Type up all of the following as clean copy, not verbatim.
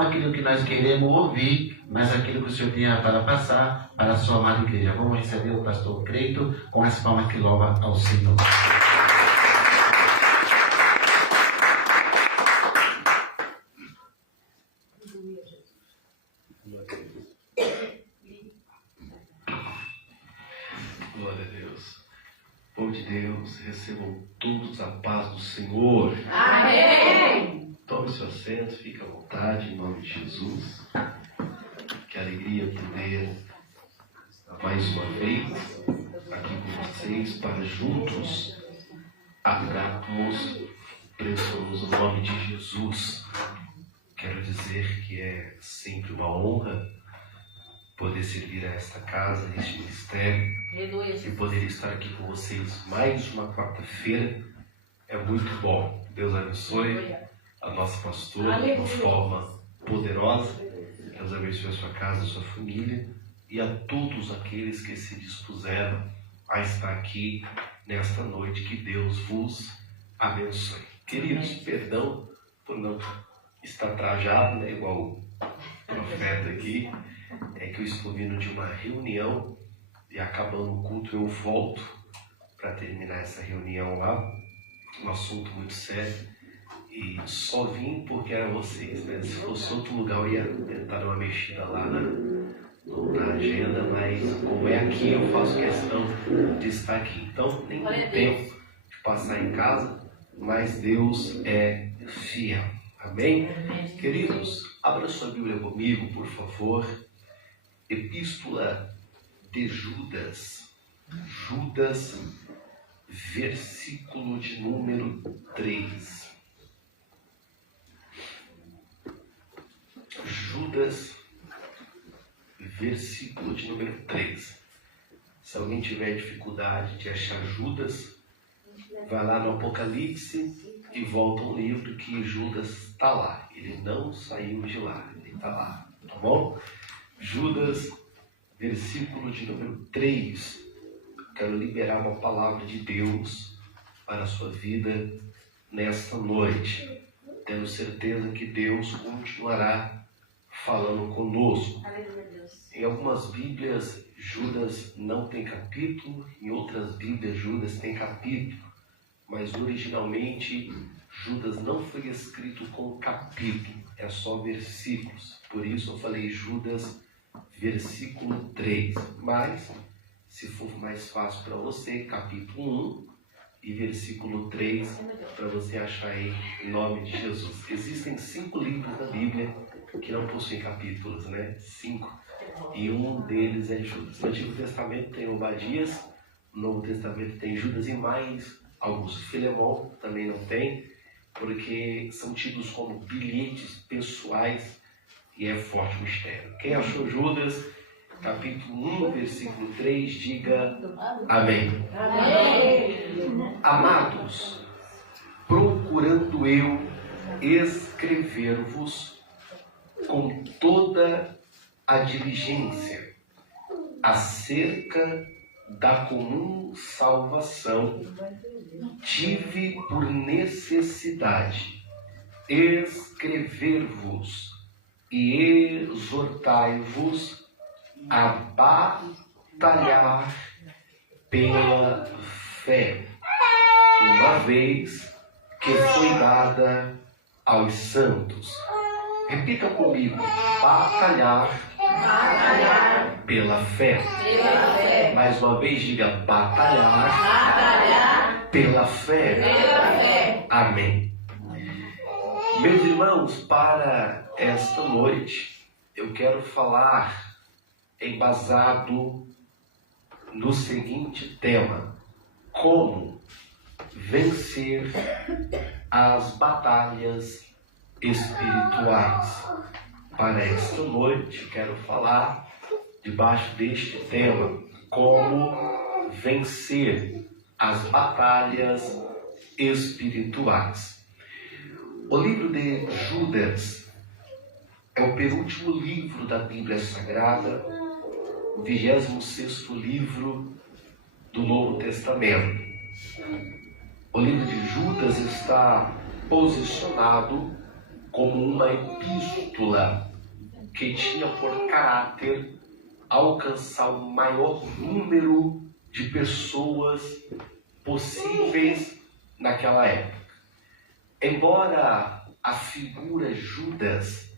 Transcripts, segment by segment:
não aquilo que nós queremos ouvir, mas aquilo que o Senhor tinha para passar para a sua amada igreja. Vamos receber o pastor Creito com as palmas que louva ao Senhor. Glória a Deus. Povo de Deus, recebam todos a paz do Senhor. Amém. Tome seu assento, fique à vontade, em nome de Jesus. Que alegria poder estar mais uma vez aqui com vocês para juntos adorarmos o precioso nome de Jesus. Quero dizer que é sempre uma honra poder servir a esta casa, a este ministério, e poder estar aqui com vocês mais uma quarta-feira. É muito bom. Deus abençoe a nossa pastora de uma forma poderosa. Deus abençoe a sua casa, a sua família e a todos aqueles que se dispuseram a estar aqui nesta noite. Que Deus vos abençoe. Queridos, perdão por não estar trajado, né, igual o profeta aqui. É que eu estou vindo de uma reunião e acabando o culto eu volto para terminar essa reunião lá. Um assunto muito sério. E só vim porque eram vocês, né? Se fosse outro lugar eu ia tentar dar uma mexida lá na agenda, mas como é aqui eu faço questão de estar aqui. Então nem tem tempo de passar em casa, mas Deus é fiel. Amém? Queridos, abra sua Bíblia comigo, por favor. Epístola de Judas. Judas, versículo de número 3. Judas, versículo de número 3. Se alguém tiver dificuldade de achar Judas, vai lá no Apocalipse e volta um livro que Judas está lá. Ele não saiu de lá, ele está lá, tá bom? Judas, versículo de número 3. Quero liberar uma palavra de Deus para a sua vida nesta noite. Tendo certeza que Deus continuará falando conosco. Em algumas Bíblias, Judas não tem capítulo, em outras Bíblias, Judas tem capítulo, mas originalmente Judas não foi escrito com capítulo, é só versículos. Por isso eu falei Judas, versículo 3. Mas, se for mais fácil para você, capítulo 1 e versículo 3, para você achar aí em nome de Jesus. Existem 5 livros da Bíblia que não possuem capítulos, né? 5. E um deles é Judas. No Antigo Testamento tem Obadias, no Novo Testamento tem Judas e mais alguns. Filemão também não tem, porque são tidos como bilhetes pessoais e é forte o mistério. Quem achou Judas, capítulo 1, versículo 3, diga amém. Amém. Amados, procurando eu escrever-vos com toda a diligência acerca da comum salvação, tive por necessidade escrever-vos e exortai-vos a batalhar pela fé, uma vez que foi dada aos santos. Repita comigo: batalhar pela fé. Mais uma vez, diga: batalhar pela fé. Amém. Meus irmãos, para esta noite eu quero falar embasado no seguinte tema: como vencer as batalhas espirituais. Para esta noite quero falar debaixo deste tema: como vencer as batalhas espirituais. O livro de Judas é o penúltimo livro da Bíblia Sagrada, o 26º livro do Novo Testamento. O livro de Judas está posicionado como uma epístola que tinha por caráter alcançar o maior número de pessoas possíveis naquela época. Embora a figura Judas,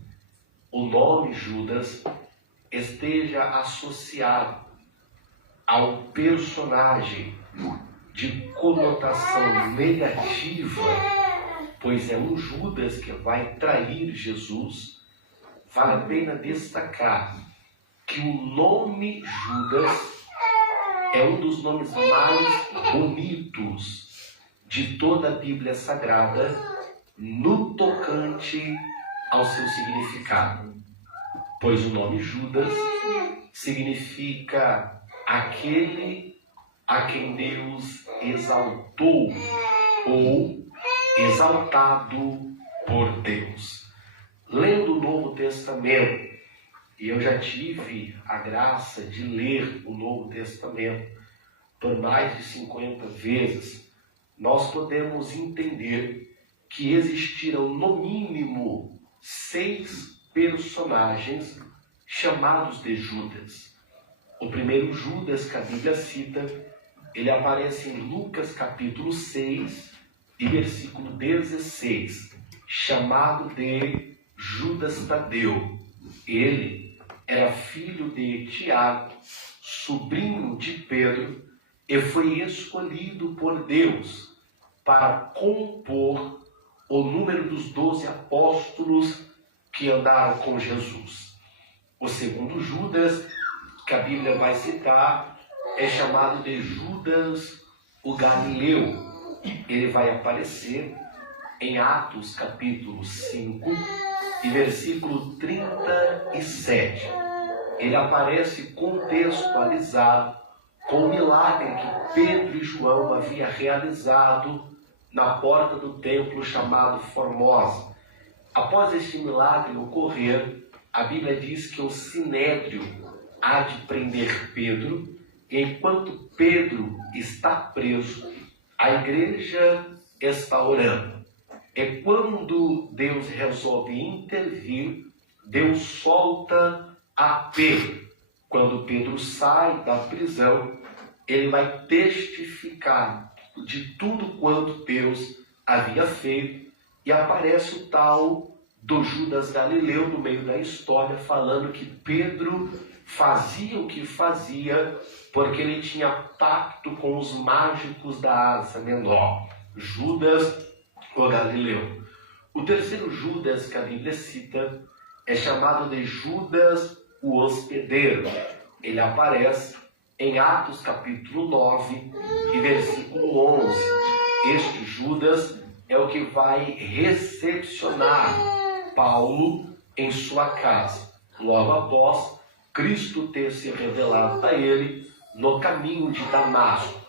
o nome Judas, esteja associado ao personagem de conotação negativa, pois é um Judas que vai trair Jesus, vale a pena destacar que o nome Judas é um dos nomes mais bonitos de toda a Bíblia Sagrada no tocante ao seu significado. Pois o nome Judas significa aquele a quem Deus exaltou ou exaltado por Deus. Lendo o Novo Testamento, e eu já tive a graça de ler o Novo Testamento por mais de 50 vezes, nós podemos entender que existiram no mínimo 6 personagens chamados de Judas. O primeiro Judas que a Bíblia cita, ele aparece em Lucas capítulo 6 e versículo 16, chamado de Judas Tadeu. Ele era filho de Tiago, sobrinho de Pedro, e foi escolhido por Deus para compor o número dos 12 apóstolos que andaram com Jesus. O segundo Judas que a Bíblia vai citar é chamado de Judas o Galileu. Ele vai aparecer em Atos capítulo 5 e versículo 37. Ele aparece contextualizado com o milagre que Pedro e João haviam realizado na porta do templo chamado Formosa. Após este milagre ocorrer, a Bíblia diz que o sinédrio há de prender Pedro, e enquanto Pedro está preso, a igreja está orando. É quando Deus resolve intervir, Deus solta a Pedro. Quando Pedro sai da prisão, ele vai testificar de tudo quanto Deus havia feito, e aparece o tal do Judas Galileu no meio da história, falando que Pedro fazia o que fazia porque ele tinha pacto com os mágicos da Ásia Menor. Judas o Galileu. O terceiro Judas que a Bíblia cita é chamado de Judas o Hospedeiro. Ele aparece em Atos capítulo 9 e versículo 11. Este Judas é o que vai recepcionar Paulo em sua casa, logo após Cristo ter se revelado a ele no caminho de Damasco.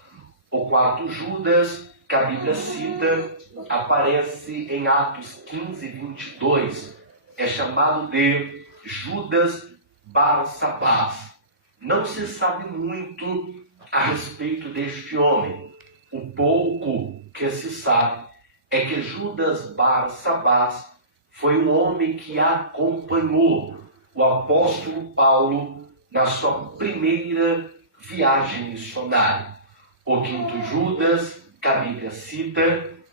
O quarto Judas que a Bíblia cita aparece em Atos 15, 22. É chamado de Judas Barsabás. Não se sabe muito a respeito deste homem. O pouco que se sabe é que Judas Barsabás foi um homem que acompanhou o apóstolo Paulo na sua primeira viagem missionária. O quinto Judas que a Bíblia cita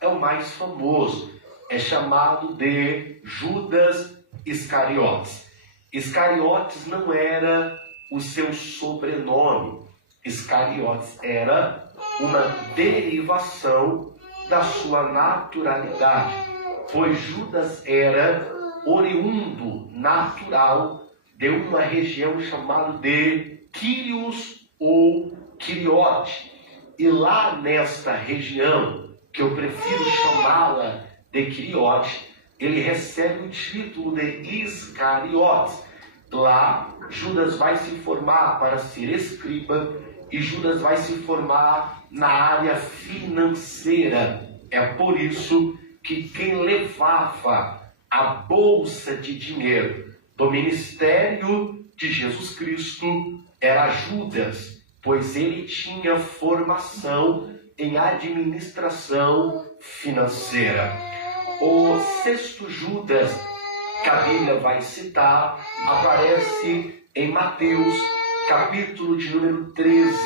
é o mais famoso. É chamado de Judas Iscariotes. Iscariotes não era o seu sobrenome. Iscariotes era uma derivação da sua naturalidade, pois Judas era oriundo natural de uma região chamada de Quírios ou Quiriote. E lá nesta região, que eu prefiro chamá-la de Quiriote, ele recebe o título de Iscariotes. Lá, Judas vai se formar para ser escriba e Judas vai se formar na área financeira. É por isso que quem levava a bolsa de dinheiro do ministério de Jesus Cristo era Judas, pois ele tinha formação em administração financeira. O sexto Judas, que a Bíblia vai citar, aparece em Mateus, capítulo de número 13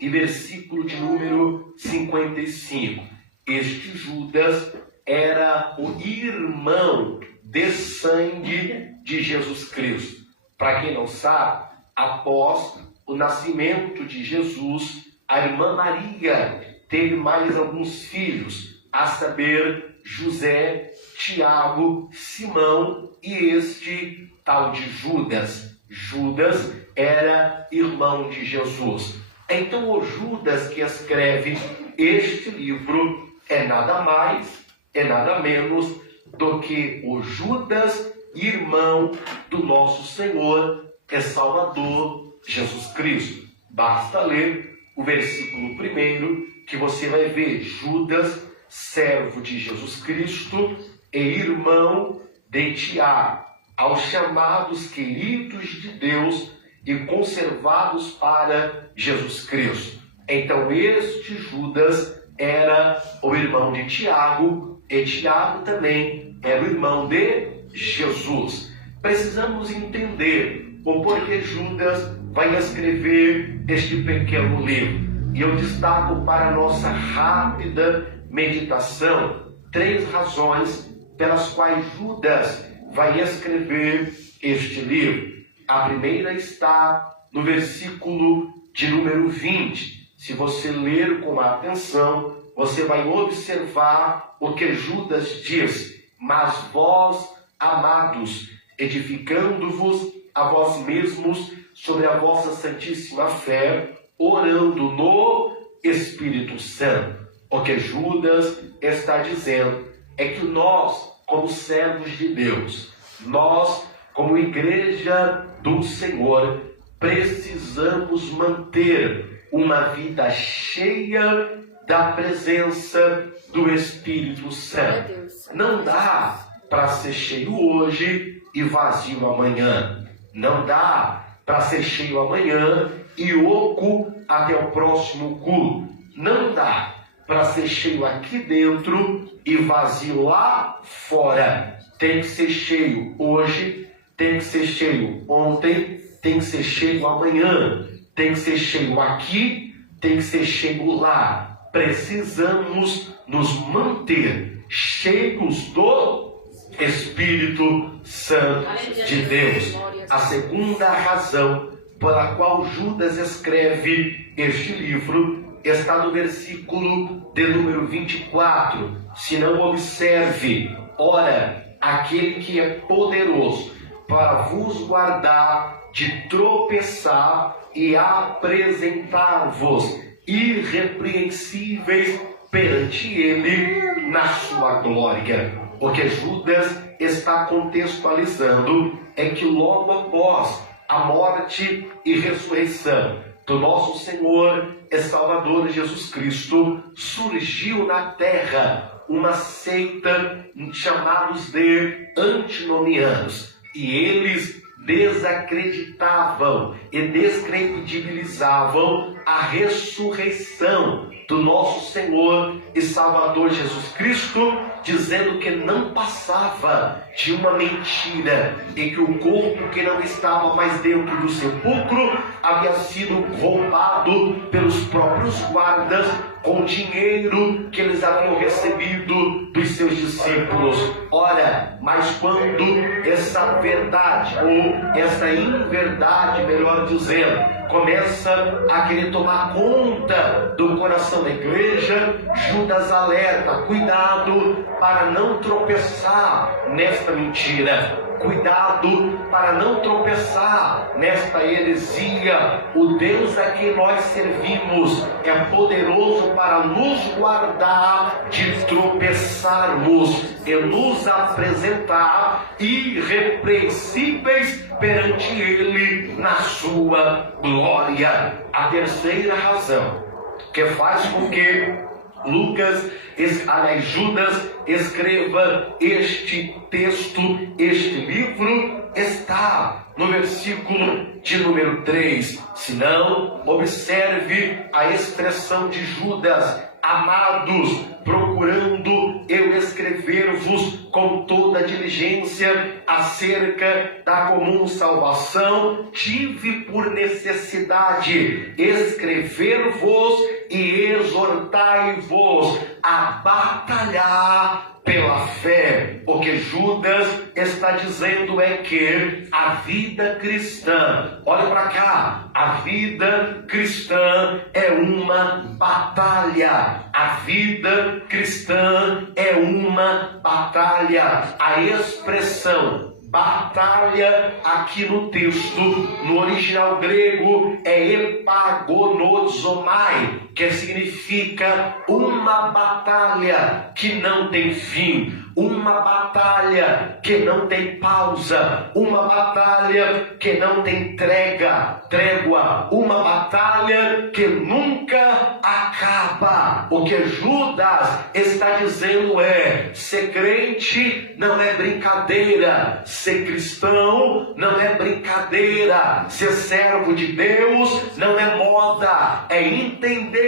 e versículo de número 55. Este Judas era o irmão de sangue de Jesus Cristo. Para quem não sabe, após o nascimento de Jesus, a irmã Maria teve mais alguns filhos, a saber, José, Tiago, Simão e este tal de Judas. Judas era irmão de Jesus. Então o Judas que escreve este livro é nada mais, é nada menos do que o Judas, irmão do nosso Senhor e Salvador Jesus Cristo. Basta ler o versículo 1 que você vai ver Judas, servo de Jesus Cristo e irmão de Tiago, aos chamados queridos de Deus e conservados para Jesus Cristo. Então este Judas era o irmão de Tiago e Tiago também era o irmão de Jesus. Precisamos entender o porquê Judas vai escrever este pequeno livro. E eu destaco para a nossa rápida meditação 3 razões pelas quais Judas vai escrever este livro. A primeira está no versículo de número 20. Se você ler com atenção, você vai observar o que Judas diz. Mas vós, amados, edificando-vos a vós mesmos sobre a vossa santíssima fé, orando no Espírito Santo. O que Judas está dizendo é que nós, como servos de Deus, nós, como igreja do Senhor, precisamos manter uma vida cheia da presença do Espírito Santo. Não dá para ser cheio hoje e vazio amanhã. Não dá para ser cheio amanhã e oco até o próximo culto. Não dá para ser cheio aqui dentro e vazio lá fora. Tem que ser cheio hoje, tem que ser cheio ontem, tem que ser cheio amanhã, tem que ser cheio aqui, tem que ser cheio lá. Precisamos nos manter cheios do Espírito Santo de Deus. A segunda razão pela qual Judas escreve este livro está no versículo de número 24. Se não observe, ora, aquele que é poderoso para vos guardar de tropeçar e apresentar-vos irrepreensíveis perante ele na sua glória. O que Judas está contextualizando é que logo após a morte e ressurreição do nosso Senhor e Salvador Jesus Cristo, surgiu na terra uma seita chamados de antinomianos. E eles desacreditavam e descredibilizavam a ressurreição do nosso Senhor e Salvador Jesus Cristo, dizendo que não passava de uma mentira e que o corpo que não estava mais dentro do sepulcro havia sido roubado pelos próprios guardas com dinheiro que eles haviam recebido dos seus discípulos. Ora, mas quando essa verdade, ou essa inverdade, melhor dizendo, começa a querer tomar conta do coração da igreja, Judas alerta: cuidado para não tropeçar nesta mentira. Cuidado para não tropeçar nesta heresia. O Deus a quem nós servimos é poderoso para nos guardar de tropeçarmos e nos apresentar irrepreensíveis perante Ele na sua glória. A terceira razão que faz com que Judas escreva este texto, este livro, está no versículo de número 3. Se não, observe a expressão de Judas: amados, procurando eu escrever-vos com toda diligência acerca da comum salvação, tive por necessidade escrever-vos e exortai-vos a batalhar pela fé. O que Judas está dizendo é que a vida cristã, olha para cá, a vida cristã é uma batalha. A vida cristã é uma batalha. A expressão batalha aqui no texto, no original grego, é epagonozomai, que significa uma batalha que não tem fim, uma batalha que não tem pausa, uma batalha que não tem trégua, uma batalha que nunca acaba. O que Judas está dizendo é: ser crente não é brincadeira, ser cristão não é brincadeira, ser servo de Deus não é moda, é entendermos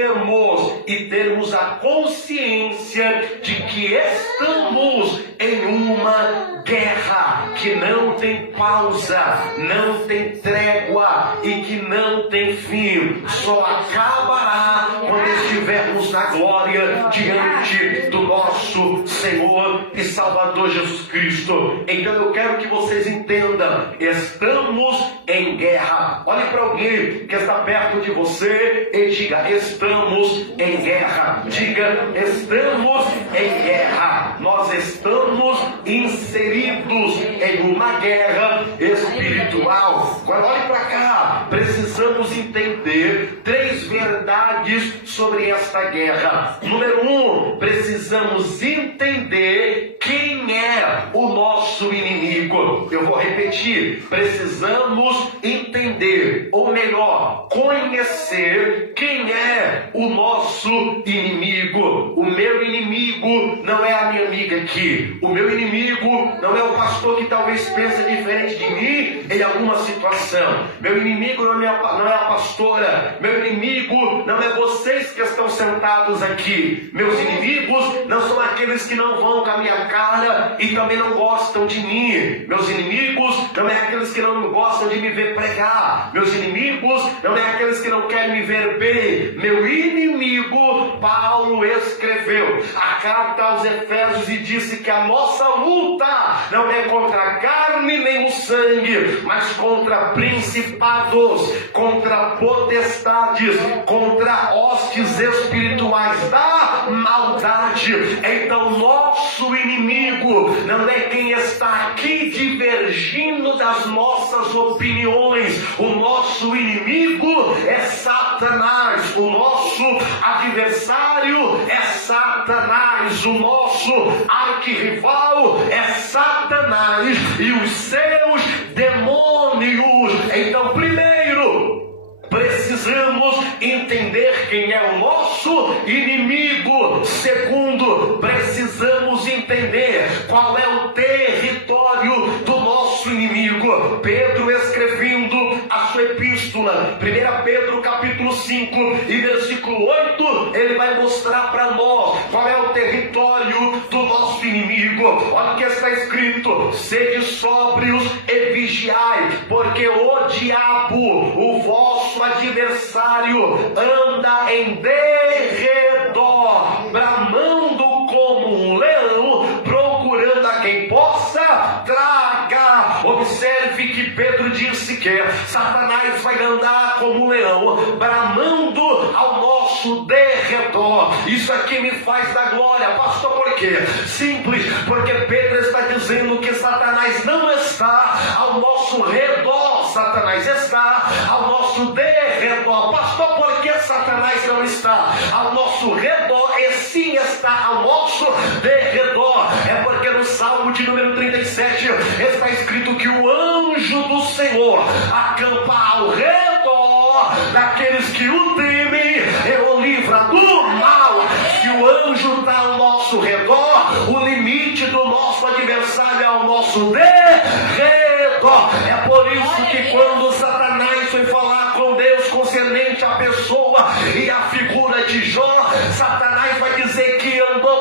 e termos a consciência de que estamos em uma guerra que não tem pausa, não tem trégua e que não tem fim. Só acabará quando estivermos na glória diante do nosso Senhor e Salvador Jesus Cristo. Então eu quero que vocês entendam: estamos em guerra. Olhe para alguém que está perto de você e diga: estamos em guerra. Diga: estamos em guerra. Nós estamos inseridos em uma guerra espiritual. Agora olhe para cá. Precisamos entender 3 verdades sobre esta guerra. Número 1, precisamos entender quem é o nosso inimigo. Eu vou repetir: precisamos entender, ou melhor, conhecer quem é o nosso inimigo. O meu inimigo não é a minha amiga aqui. O meu inimigo não é o pastor que talvez pense diferente de mim em alguma situação. Meu inimigo não é a pastora. Meu inimigo não é vocês que estão sentados aqui. Meus inimigos não são aqueles que não vão com a minha cara e também não gostam de mim. Meus inimigos não é aqueles que não gostam de me ver pregar. Meus inimigos não é aqueles que não querem me ver bem. Meu inimigo, Paulo escreveu a carta aos Efésios e disse que a nossa luta não é contra a carne nem o sangue, mas contra principados, contra potestades, contra hostes espirituais da maldade. Então nosso inimigo não é quem está aqui divergindo das nossas opiniões. O nosso inimigo é Satanás. O nosso adversário é Satanás. O nosso arquirrival é Satanás e os seus demônios. Então, primeiro, precisamos entender quem é o nosso inimigo. Segundo, precisamos entender qual é o território do nosso inimigo. Pedro, escrevendo a sua epístola, 1 Pedro capítulo 5 e versículo 8, ele vai mostrar para nós qual é o território do nosso inimigo. Olha o que está escrito: sede sóbrios e vigiai, porque o diabo, o vosso adversário, anda em derredor, bramando como um leão, procurando a quem possa tragar. Observe que Pedro disse que Satanás vai andar como um leão, bramando ao nosso derredor. Isso aqui me faz dar glória, pastor. Por quê? Simples, porque Pedro está dizendo que Satanás não está ao nosso redor, Satanás está ao nosso derredor. Pastor, por que Satanás não está ao nosso redor e sim está ao nosso derredor? É porque no Salmo de número 37 está escrito que o anjo do Senhor acampa ao redor daqueles que o temem e o livra do mal. Se o anjo está ao nosso redor, o limite do nosso adversário é ao nosso derredor. É por isso que quando Satanás foi falar com Deus concernente à pessoa e à figura de Jó, Satanás vai dizer que andou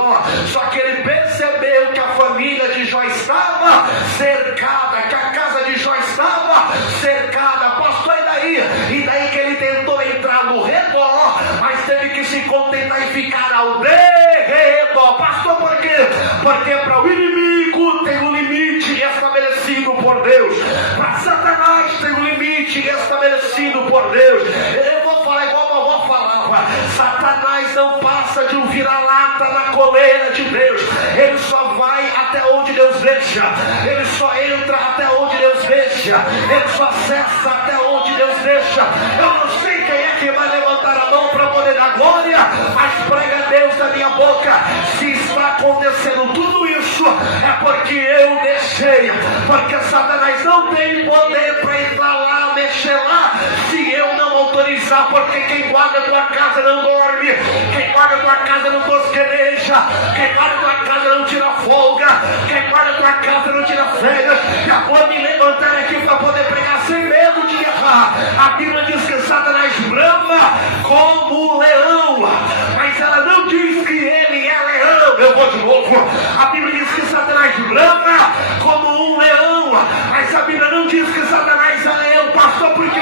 Jó. Só que ele percebeu que a família de Jó estava cercada, que a casa de Jó estava cercada. Pastor, e daí? E daí que ele tentou entrar no redor, mas teve que se contentar em ficar ao derredor. Pastor, por quê? Porque para o inimigo tem um limite estabelecido por Deus. Para Satanás tem um limite estabelecido por Deus. Eu vou falar igual a vovó falava. Satanás não passa de um vira-lata na coleira de Deus. Ele só vai até onde Deus deixa. Ele só entra até onde Deus deixa. Ele só acessa até onde Deus deixa. Eu não sei quem é que vai levantar a mão para poder dar glória, mas prega Deus da minha boca. Se está acontecendo tudo isso, é porque eu deixei. Porque Satanás não tem poder para entrar lá, mexer lá, se eu não autorizar. Porque quem guarda a tua casa não dorme, quem guarda a tua casa não tosqueneja, quem guarda a tua casa não tira folga, quem guarda a tua casa não tira férias. Já vou me levantar aqui para poder pregar sem medo de errar. A Bíblia diz que Satanás brama como um leão, mas ela não diz que ele é leão. Eu vou de novo. A Bíblia diz que Satanás brama como um leão, mas a Bíblia não diz que Satanás é leão. Pastor, por quê?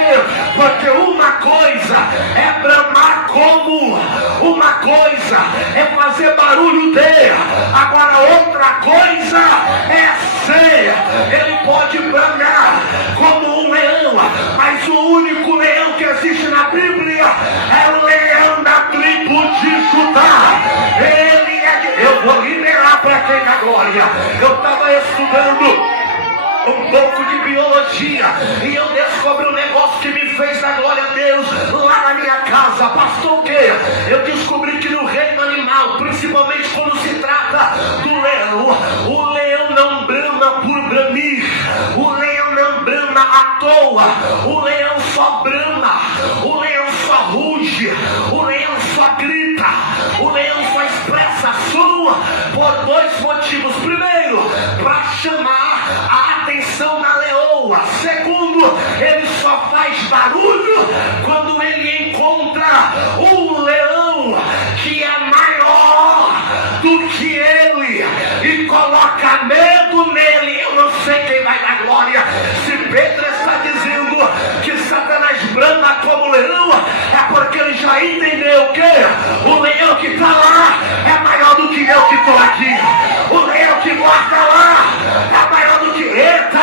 Porque uma coisa é bramar como, uma coisa é fazer barulho de, agora outra coisa é ser. Ele pode bramar como um leão, mas o único leão que existe na Bíblia é o leão da tribo de Judá. Ele é de... Eu vou liberar para quem dá glória. Eu estava estudando um pouco de biologia e eu descobri um negócio que me fez dar glória a Deus lá na minha casa. Pastor, o quê? Eu descobri que no reino animal, principalmente quando se trata do leão, o leão não brama por bramir, o leão não brama à toa, o leão só brama, o leão só ruge, o leão só grita, o leão só expressa a sua por dois motivos. Primeiro, para chamar a atenção da leoa. Segundo, ele só faz barulho quando ele encontra um leão que é maior do que ele e coloca medo nele. Eu não sei quem vai dar glória. Se Pedro está dizendo que Satanás brama como leão, é porque ele já entendeu que o leão que está lá é maior do que eu que estou aqui. O leão que guarda lá é maior do que... Eita!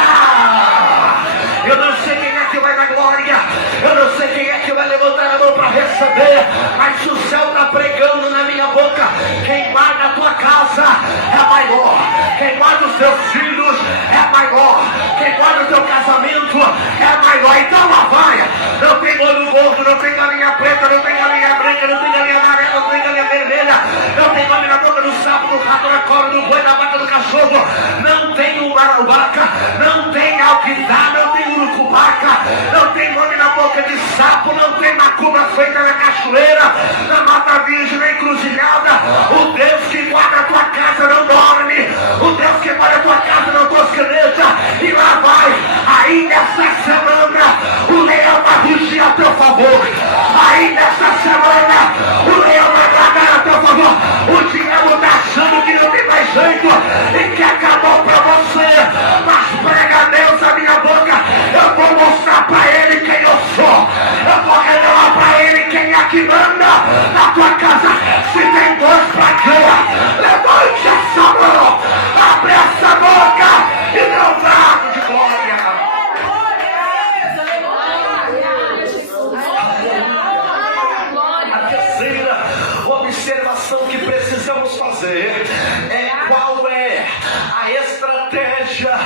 Eu não sei quem é que vai dar glória, eu não sei quem é que vai levantar a mão para receber, mas o céu está pregando na minha boca. Quem guarda a tua casa é maior, quem guarda os teus filhos é maior, quem guarda o teu casamento é maior. Então lá vai. Não tem olho gordo, não tem galinha preta, não tem galinha branca, não tem galinha amarela, não tem galinha vermelha, não tem nome na boca do sapo, do rato, na cobra, do boi, na vaca, do cachorro. Não tem urubaca, não tem alquidá, não tem urucubaca, não tem nome na boca de sapo, não tem macumba feita na cachoeira, na mata virgem, na encruzilhada. O Deus que guarda a tua casa não dorme, o Deus que guarda a tua casa não tosqueneja. E lá vai, ainda essa semana o leão vai rugir a teu favor, ainda essa semana o leão vai bradar a teu favor. O diabo está achando que não tem mais jeito e que acabou para você, mas prega Deus a minha boca. Eu vou mostrar para ele quem eu sou, eu vou revelar para ele quem é que manda na tua casa. Se tem dois para cá, levante essa mão, abre essa boca e dê um brado de glória. A terceira observação que precisamos fazer é qual é a estratégia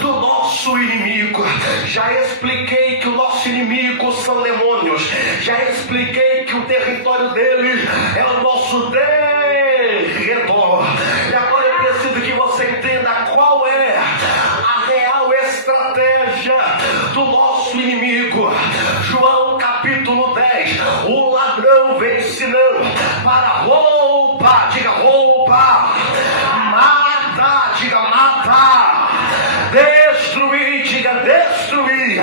do nosso inimigo. Já expliquei que o nosso inimigo são demônios, já expliquei que o território dele é o nosso derredor, e agora eu preciso que você entenda qual é a real estratégia do nosso inimigo. João capítulo 10, o ladrão vem ensinando para roubar, diga roubar, mata, diga matar, destruir, diga destruir.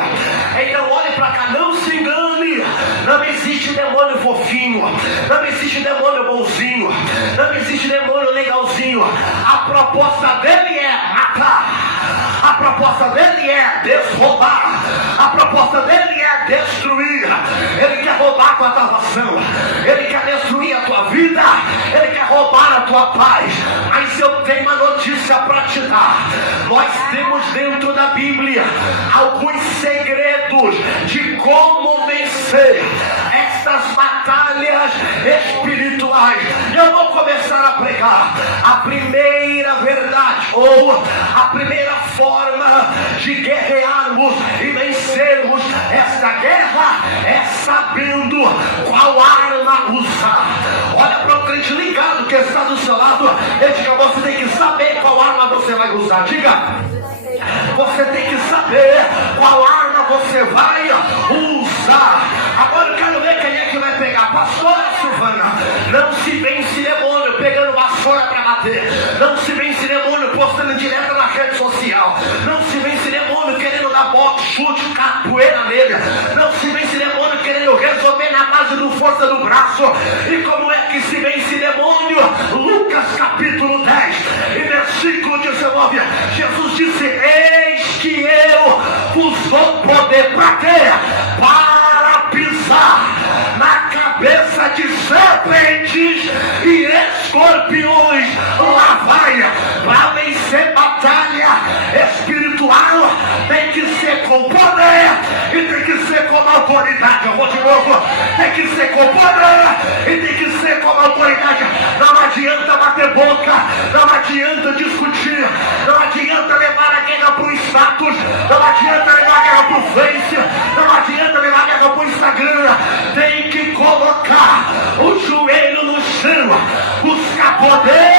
Então olhe para cá, não se engane, não existe demônio fofinho, não existe demônio bonzinho, não existe demônio legalzinho. demônio, a proposta dele é matar, a proposta dele é desroubar, a proposta dele é destruir. Ele quer roubar a tua salvação, ele quer destruir a tua vida, ele quer roubar a tua paz. Mas eu tenho uma notícia para te dar. Nós temos dentro da Bíblia alguns segredos de como vencer estas batalhas espirituais. Eu vou começar a pregar a primeira verdade, ou a primeira forma de guerrearmos e vencermos esta guerra é sabendo qual arma usar. Olha para o crente ligado que está do seu lado e diga: você tem que saber qual arma você vai usar. Diga: você tem que saber qual arma você vai usar. Agora eu quero ver quem é que vai pegar. Pastora Silvana, não se vence demônio pegando vassoura para bater. Não se vence demônio postando direto na rede social. Não se vence demônio querendo dar boxe, chute, capoeira nele. Não se vence demônio querendo resolver na base do força do braço. E como é que se vence demônio? Lucas capítulo 10 e versículo 19. Jesus disse: eis que eu vos dou poder para quê? Para pisar na cabeça de serpentes e escorpiões. Lá vai. Para vencer batalha espiritual tem que ser com poder e tem que ser com autoridade. Eu vou de novo. Tem que ser com poder e tem que ser com autoridade. Não adianta bater boca, não adianta discutir, não adianta levar a guerra para o status, não adianta levar a guerra para o Face, não adianta levar a guerra para o Instagram. Tem que colocar o joelho no chão, buscar poder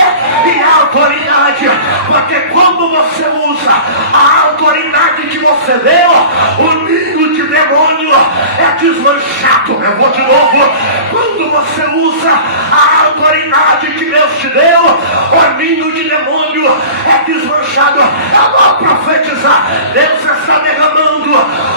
e autoridade, porque quando você usa a autoridade que você deu, o ninho de demônio é desmanchado. Eu vou de novo. Quando você usa a autoridade que Deus te deu, o ninho de demônio é desmanchado. Eu vou profetizar. Deus está derramando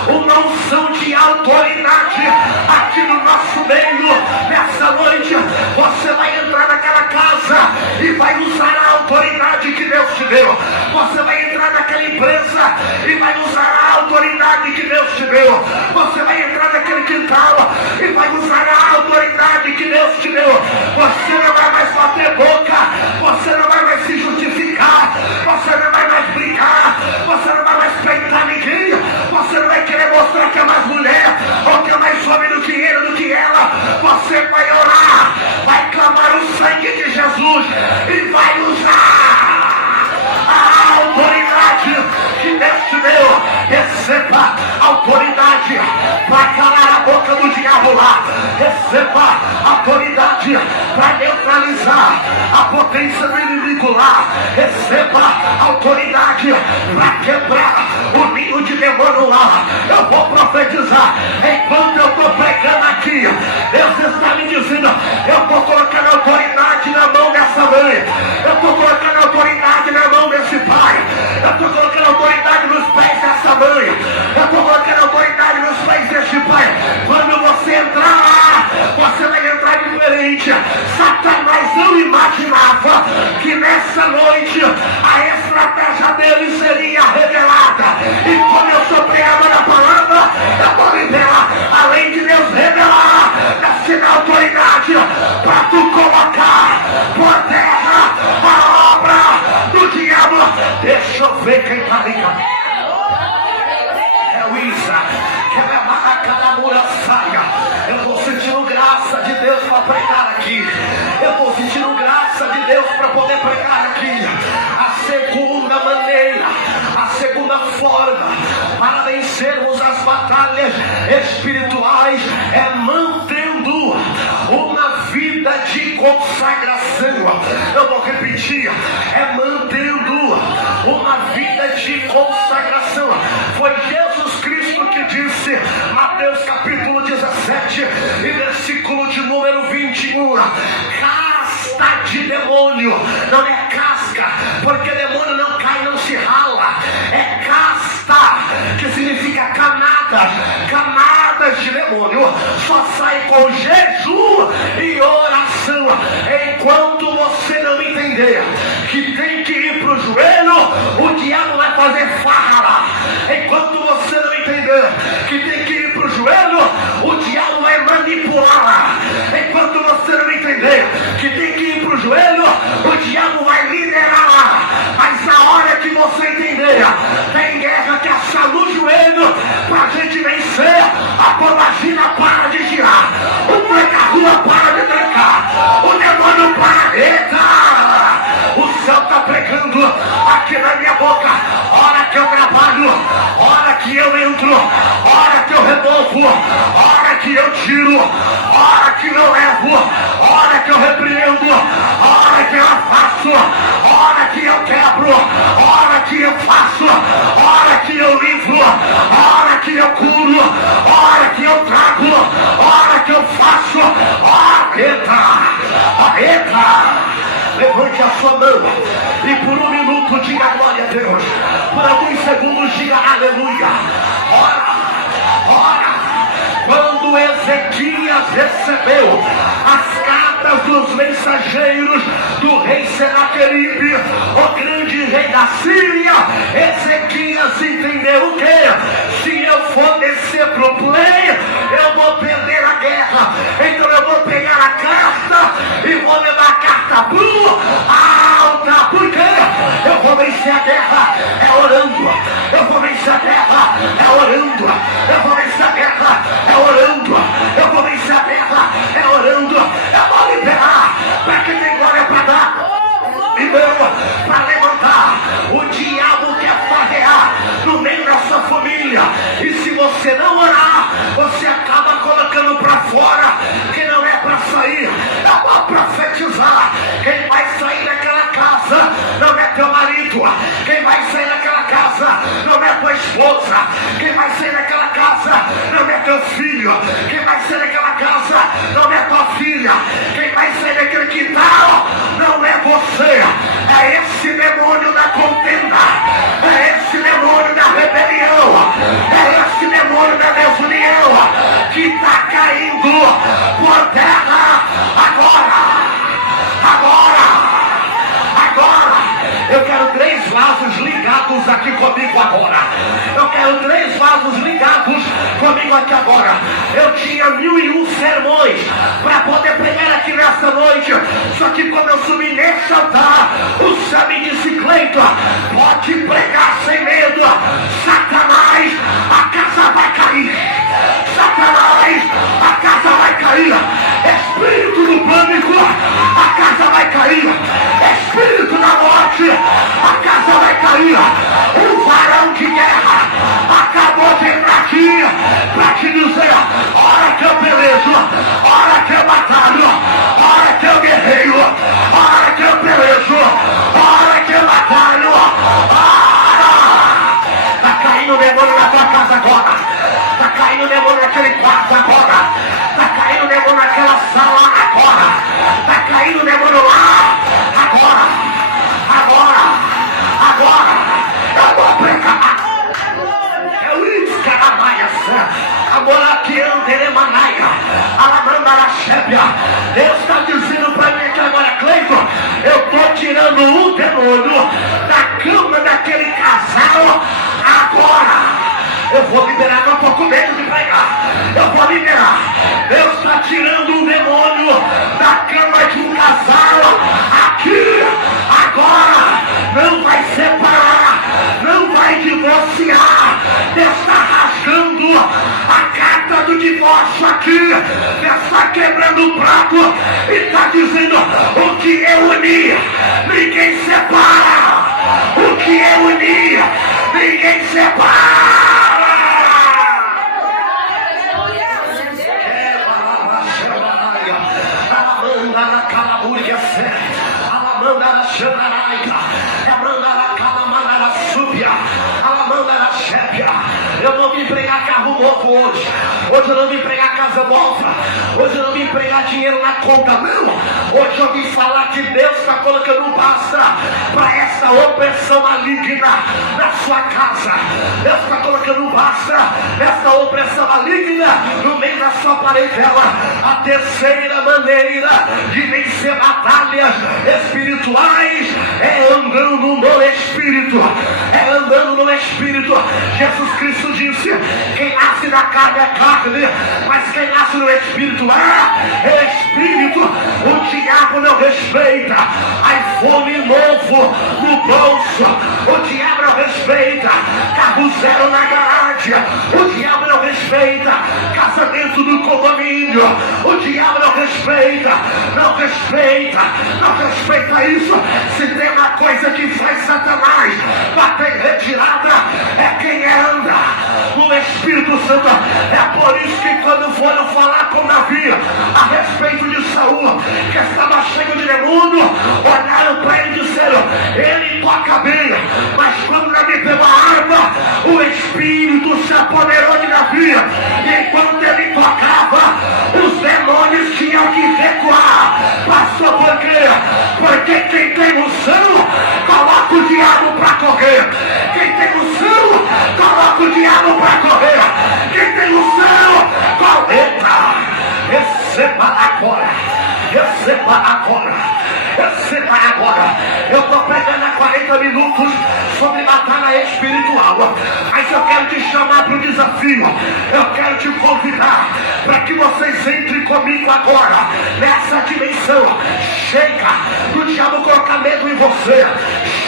uma unção de autoridade aqui no nosso meio. Nessa noite você vai entrar naquela casa e vai usar a autoridade que Deus te deu. Você vai entrar naquela empresa e vai usar a autoridade que Deus te deu. Você vai entrar naquele quintal e vai usar a autoridade que Deus te deu. Você não vai mais bater boca, você não vai mais se justificar, você não vai mais brigar, você não vai mais peitar ninguém, você não vai querer mostrar que é mais mulher ou que é mais homem do que ele, do que ela. Você vai orar, vai clamar o sangue de Jesus e vai usar a autoridade que Deus te deu. Receba autoridade para calar a boca do diabo lá. Receba autoridade para neutralizar a potência do inimigo lá. Receba autoridade para quebrar o ninho de demônio lá. Eu vou profetizar. Enquanto eu estou pregando aqui, Deus está me dizendo: eu estou colocando autoridade na mão dessa mãe, eu estou colocando autoridade na mão desse pai, eu estou colocando autoridade nos pés dessa mãe, eu estou colocando autoridade nos pés deste pai. Quando você entrar lá, você vai entrar diferente. Satanás não imaginava que nessa noite a estratégia dele seria revelada. E como eu sou pregador da palavra, eu vou revelar. Além de Deus revelar, essa autoridade para tu colocar por terra a obra do diabo. Deixa eu ver quem está ligado. É o Isa, que é a saia. Eu estou sentindo graça de Deus para pregar aqui. Eu estou sentindo graça de Deus para poder pregar aqui. A segunda maneira, a segunda forma para vencermos as batalhas espirituais é mantendo uma vida de consagração. Eu vou repetir, é mantendo uma vida de consagração. Foi Jesus Cristo que disse, Mateus capítulo 17 e versículo de número 21, casta de demônio. Não é casca, porque demônio não cai, não se rala. É casta, que significa camadas. Camadas de demônio só sai com jejum e oração. Enquanto você não entender que que tem que ir para o joelho, o diabo vai fazer farra lá. Enquanto você não entender que tem que ir para o joelho, o diabo vai manipular lá. Enquanto você não entender que tem que ir para o joelho, o diabo vai liderar lá. Mas na hora que você entender, tem guerra que é achar no joelho para a gente vencer. A pombagira para de girar, o tranca-rua para de trancar, o demônio para. Eita! O céu está pregando aqui na minha boca. Hora que eu trabalho, hora que eu entro, hora que eu removo, hora que eu tiro, hora que eu levo, hora que eu repreendo, hora que eu afasto, hora que eu quebro, hora que eu faço, hora que eu livro, hora que eu curo, hora que eu trago, hora que eu faço. Eita! Levante a sua mão e por um minuto diga glória a Deus. Por alguns segundos diga aleluia. Ora. Quando Ezequias recebeu as cartas dos mensageiros do rei Senaqueribe, o grande rei da Síria, Ezequias entendeu o que? Se eu for descer pro play, eu vou perder a guerra. Então eu vou pegar a carta e vou levar a carta pro alta. Por quê? Eu vou vencer a guerra orando. Eu vou vencer a guerra orando. Eu vou vencer a guerra orando. Eu vou vencer a guerra orando. Eu vou liberar para quem tem glória para dar e não para levantar. O diabo quer farrear no meio da sua família, e se você não orar, você acaba colocando para fora que não é para sair. Eu vou profetizar: quem vai sair daquela casa não é teu marido, quem vai sair daquela casa não é tua esposa, quem vai sair daquela casa não é teu filho, quem vai sair daquela casa não é tua filha, quem vai sair daquele quintal não é você. É esse demônio da contenda, é esse demônio da rebelião, é esse demônio da desunião que está caindo por terra agora. Eu quero 3 vasos ligados aqui comigo agora. Eu quero 3 vasos ligados comigo aqui agora. Eu tinha 1001 sermões para poder pregar aqui nesta noite. Só que quando eu subi nesse altar, o céu me disse: Cleiton, pode pregar sem medo. Satanás, a casa vai cair. Satanás, a casa vai cair. Espírito do pânico, a casa vai cair. Espírito da morte, a casa vai cair. O varão de guerra acabou de entrar aqui para te dizer: hora que eu pelejo, hora que eu batalho, hora que eu guerreio, hora que eu pelejo, hora que eu batalho. Tá caindo o demônio na tua casa agora. Tá caindo o demônio naquele quarto agora. Tá caindo o demônio naquela sala agora. Tá caindo o demônio lá agora. Eu vou pregar. Eu isca na maia. Agora aqui Anderemanaia. Alamanda na Chébia. Deus está dizendo para mim aqui agora: Cleiton, eu estou tirando o demônio da cama daquele casal agora. Eu vou liberar, não estou com medo de pregar. Eu vou liberar. Deus está tirando o demônio da cama de um casal aqui agora. Não vai separar, não vai divorciar. Deus está rasgando a carta do divórcio aqui. Deus está quebrando o prato e está dizendo: o que eu uni, ninguém separa. O que eu uni, ninguém separa. Eu não vim pregar carro novo hoje. Hoje eu não vim pregar casa nova. Hoje eu não vim pregar dinheiro na conta, não. Hoje eu vim falar que Deus está colocando um basta para essa opressão maligna na sua casa. Deus está colocando um basta nessa opressão maligna no meio da sua parentela. A terceira maneira de vencer batalhas espirituais é Espírito, é andando no Espírito. Jesus Cristo disse: quem nasce da carne é carne, mas quem nasce no Espírito é Espírito. O diabo não respeita iPhone novo no bolso, o diabo não respeita carro zero na garagem, o diabo não respeita casamento no condomínio, o diabo não respeita isso. Se tem uma coisa que faz Satanás bater em retirada, é quem anda no Espírito Santo. É por isso que quando foram falar com Davi a respeito de Saul, que estava cheio de demônio, olharam para ele e disseram: ele toca bem. Mas quando Davi pegou a harpa, o Espírito se apoderou de Davi, e enquanto ele tocava, os demônios tinham que recuar. Pastor, por quê? Porque quem tem unção coloca o diabo para correr. Quem tem unção coloca o diabo para correr. Quem tem unção coloca. Receba agora. Receba agora. Receba agora. Eu estou pregando há 40 minutos sobre batalha espiritual, mas eu quero te chamar para o desafio. Eu quero te convidar para que vocês entrem comigo agora nessa dimensão. Chega do diabo colocar medo em você.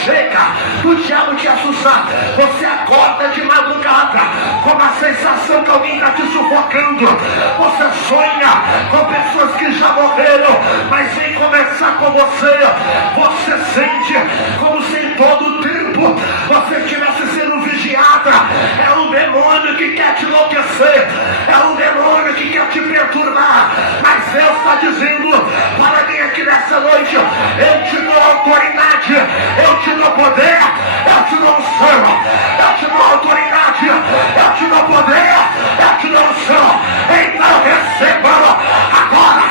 Chega do diabo te assustar. Você acorda de madrugada com a sensação que alguém está te sufocando. Você sonha com pessoas que já morreram, mas vem conversar com você. Você sente como se em todo o tempo você estivesse sendo vigiada. É um demônio que quer te enlouquecer, é um demônio que quer te perturbar. Mas Deus está dizendo para mim aqui nessa noite: eu te dou autoridade, eu te dou poder, eu te dou unção, eu te dou autoridade, eu te dou poder, eu te dou unção. Então receba agora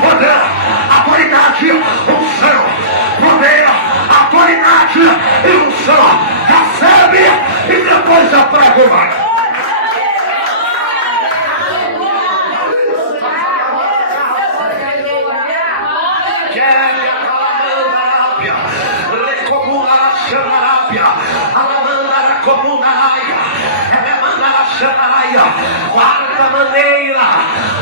poder, autoridade, unção, poder, autoridade e unção. Recebe e depois eu prego mais. Quarta maneira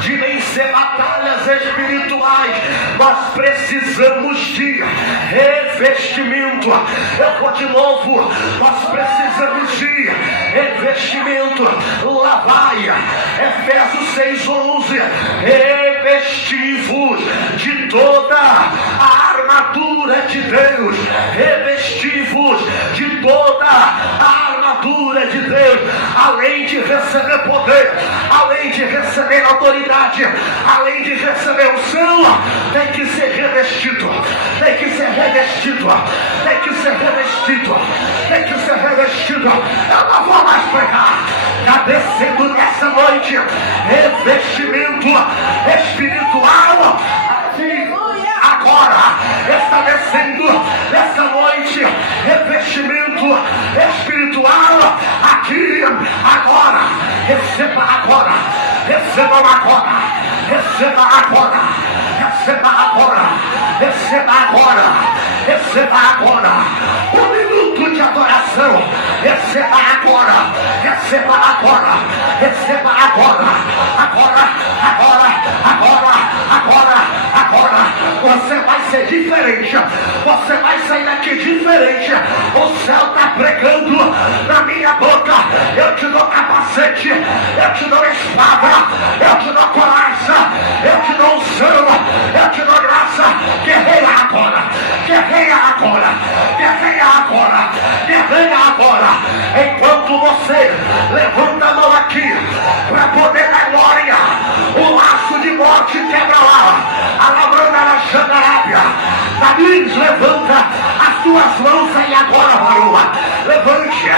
de vencer batalhas espirituais: nós precisamos de revestimento. Eu vou de novo: nós precisamos de revestimento. Lavai, Efésios 6:11, revestivos de toda a armadura de Deus. Revestivos de toda a armadura de Deus. Além de receber poder, além de receber autoridade, além de receber unção, tem que ser revestido, tem que ser revestido, tem que ser revestido, tem que ser revestido. Eu não vou mais pregar. Está descendo nessa noite revestimento espiritual. Agora está descendo nessa noite revestimento espiritual aqui agora. Receba agora, receba agora, receba agora, receba agora, receba agora, receba agora. Um minuto de adoração. Receba agora, receba agora, receba agora, agora, agora, agora, agora, agora. Você vai ser diferente, você vai sair daqui diferente. O céu está pregando na minha boca. Eu te dou capacete, eu te dou espada, eu te dou coraça, eu te dou unção, eu te dou graça. Guerreia agora, guerreia agora, guerreia agora, guerreia agora. Enquanto você levanta a mão aqui para poder dar glória, o laço de morte quebra lá. A labranda na Xandarábia. Davi, levanta as tuas mãos aí agora, varoa. Levante,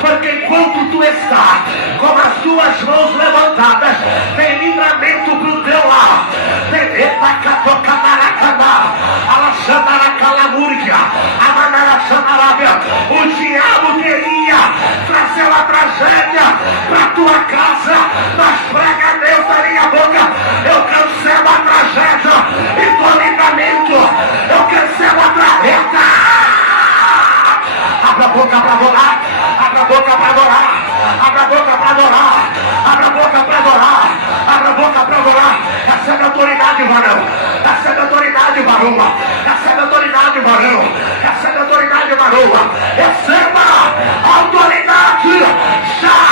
porque enquanto tu está com as tuas mãos levantadas, tem livramento pro teu lar. Tem etacatocamaracaná, alaxandaracalamuria, amanaraxandarábia. O diabo queria trazer uma tragédia pra tua casa, mas prega Deus da minha boca. Eu cancelo a tragédia e dou livramento. Eu cancelo a tragédia boca para adorar. Abra a boca para adorar. Abra a boca para adorar. Abra a boca para adorar. Abra a boca para adorar. Recebe autoridade, varão. Recebe autoridade, varoa. Recebe autoridade, varão. Recebe autoridade, varoa. Receba autoridade. Já.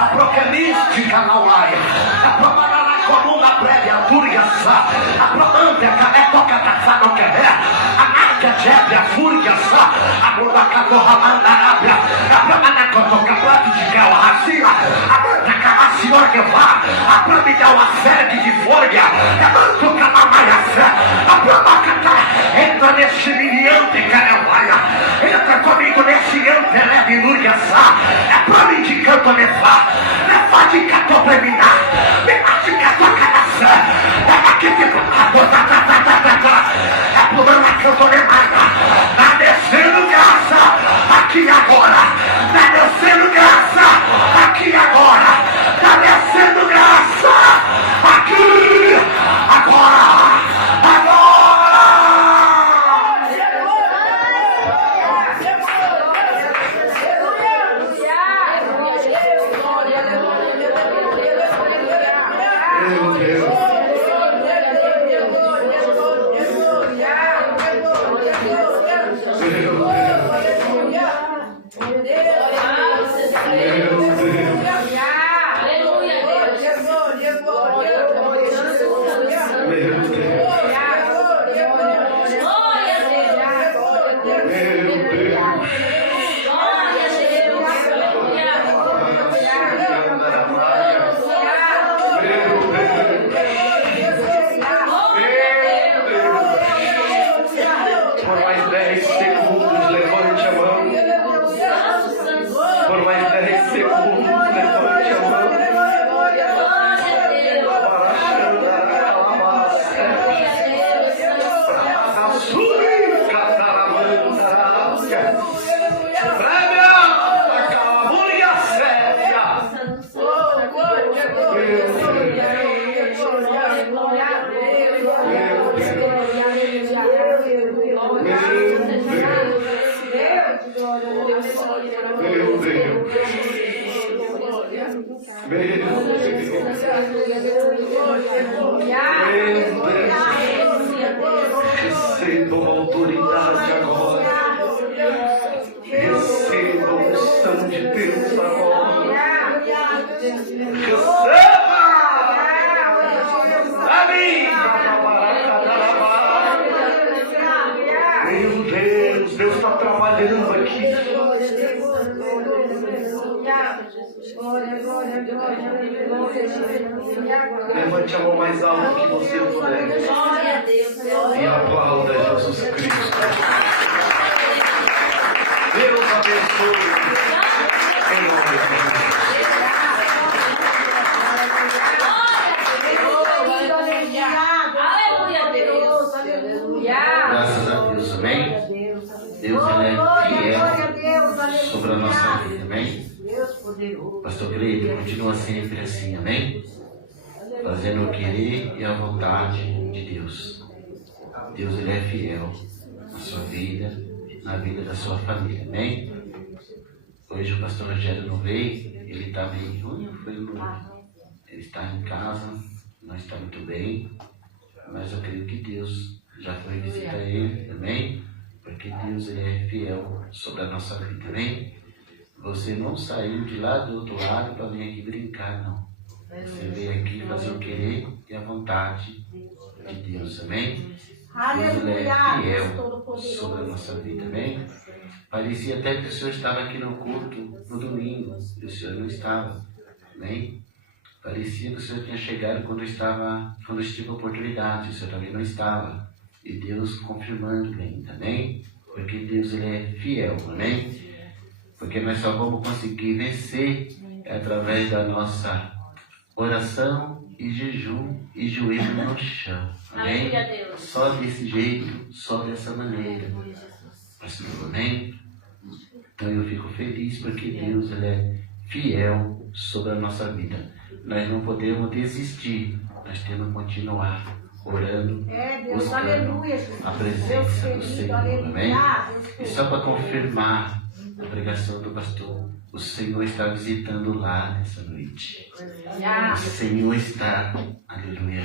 A procamística lauaia, a propaganda comuna prévia, a turgaça, a proânteca é tocataça no querer, a náquia jébia, a furgaça, a burbacatorramanda ábia, a pramanacotoca platitica, a racila, a mantaca, a senhora que vá, a pramidal, a sede de folha, a mantuca, a maiaça, a pramacata, entra nesse miliante, caravaia, entra comigo nesse ante, leve lurgaça, é pra mim de canto levar de canto preminar, de canto canaçã, é aqui que é pulando a canto lemada, tá descendo graça, aqui agora, tá descendo graça, aqui agora, tá descendo graça, aqui, agora. Recebam autoridade agora. Recebam a unção de Deus agora. Receba! Amém! Meu Deus, Deus está trabalhando aqui. Levante a mão mais alto que você puder e aplauda Jesus Cristo. Deus abençoe em nome de Jesus. Graças a Deus, amém? Deus ele é fiel sobre a nossa vida, amém? Pastor Cleide, continua sempre assim, amém? Fazendo o querer e a vontade de Deus. Deus ele é fiel na sua vida, na vida da sua família, amém? Hoje o pastor Rogério não veio, ele está meio ruim, ele está em casa, não está muito bem, mas eu creio que Deus já foi visitar ele, amém? Porque Deus ele é fiel sobre a nossa vida, amém? Você não saiu de lá do outro lado para vir aqui brincar, não. Você veio aqui fazer o querer e a vontade de Deus, amém? Deus ele é fiel sobre a nossa vida, amém? Parecia até que o Senhor estava aqui no culto no domingo e o Senhor não estava, amém? Parecia que o Senhor tinha chegado quando eu tive a oportunidade, o Senhor também não estava. E Deus confirmando ainda, amém? Porque Deus ele é fiel, amém? Porque nós só vamos conseguir vencer é através da nossa oração e jejum e joelho no chão. Amém? Só desse jeito, só dessa maneira. Pastor, amém? Então eu fico feliz porque Deus ele é fiel sobre a nossa vida. Nós não podemos desistir, nós temos que continuar orando, buscando a presença do Senhor. Amém? E só para confirmar a pregação do pastor, o Senhor está visitando lá nessa noite. O Senhor está, aleluia,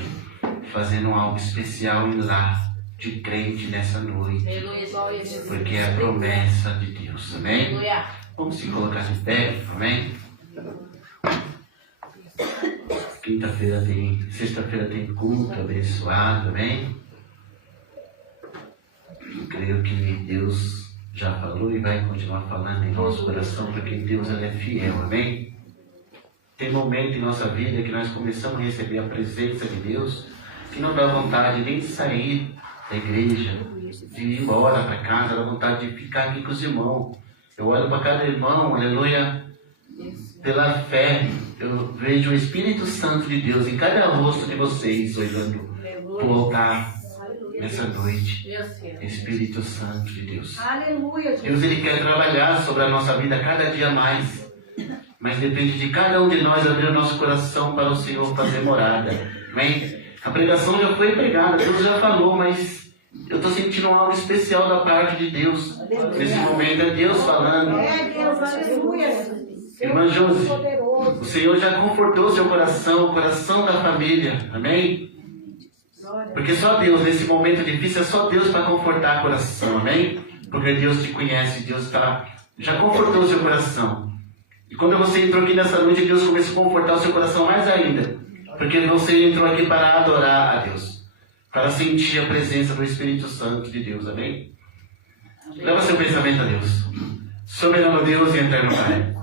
fazendo algo especial em lá de crente nessa noite. Porque é a promessa de Deus. Amém? Vamos se colocar de pé. Amém? Sexta-feira tem culto abençoado. Amém? Eu creio que Deus já falou e vai continuar falando em nosso coração, porque Deus ele é fiel. Amém? Tem momento em nossa vida que nós começamos a receber a presença de Deus que não dá vontade nem de sair da igreja, de ir embora para casa, dá vontade de ficar aqui com os irmãos. Eu olho para cada irmão, aleluia, pela fé, eu vejo o Espírito Santo de Deus em cada rosto de vocês, olhando para o altar nessa noite. Espírito Santo de Deus. Deus ele quer trabalhar sobre a nossa vida cada dia mais, mas depende de cada um de nós abrir o nosso coração para o Senhor fazer morada. Amém? A pregação já foi pregada, Deus já falou, mas eu estou sentindo algo especial da parte de Deus. Nesse momento é Deus falando. Irmã Josi, o Senhor já confortou seu coração, o coração da família. Amém? Porque só Deus, nesse momento difícil, é só Deus para confortar o coração. Amém? Porque Deus te conhece, Deus já confortou seu coração. E quando você entrou aqui nessa noite, Deus começou a confortar o seu coração mais ainda. Porque você entrou aqui para adorar a Deus, para sentir a presença do Espírito Santo de Deus. Amém? Leva seu pensamento a Deus. Soberano Deus e eterno Pai,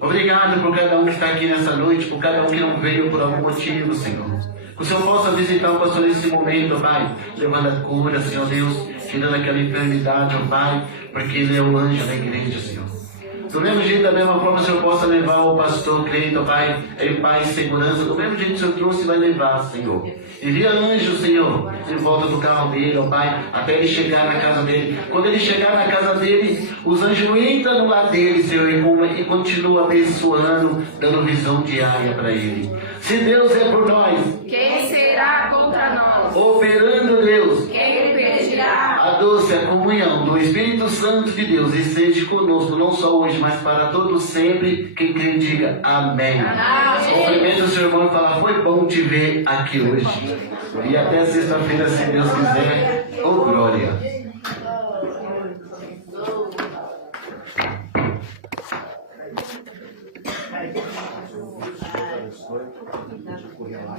obrigado por cada um que está aqui nessa noite, por cada um que não veio por algum motivo, Senhor. Que o Senhor possa visitar o pastor nesse momento, Pai, levando a cura, Senhor Deus, tirando aquela enfermidade, ó Pai, porque Ele é o anjo da igreja, Senhor. Do mesmo jeito, da mesma forma, o Senhor possa levar o pastor crente, ó Pai, em paz e segurança. Do mesmo jeito que o Senhor trouxe, vai levar, Senhor. Envia anjo, Senhor, em volta do carro dele, ó Pai, até ele chegar na casa dele. Quando ele chegar na casa dele, os anjos entram no lar dele, Senhor, e continuam abençoando, dando visão diária para ele. Se Deus é por nós, quem será contra nós? Operando Deus, Quem impedirá? a doce a comunhão do Espírito Santo de Deus esteja conosco, não só hoje, mas para todos sempre. Quem crê diga amém. Cumprimento o seu irmão e fala, foi bom te ver aqui hoje. E até sexta-feira, se Deus quiser. Oh, glória. Correr lá,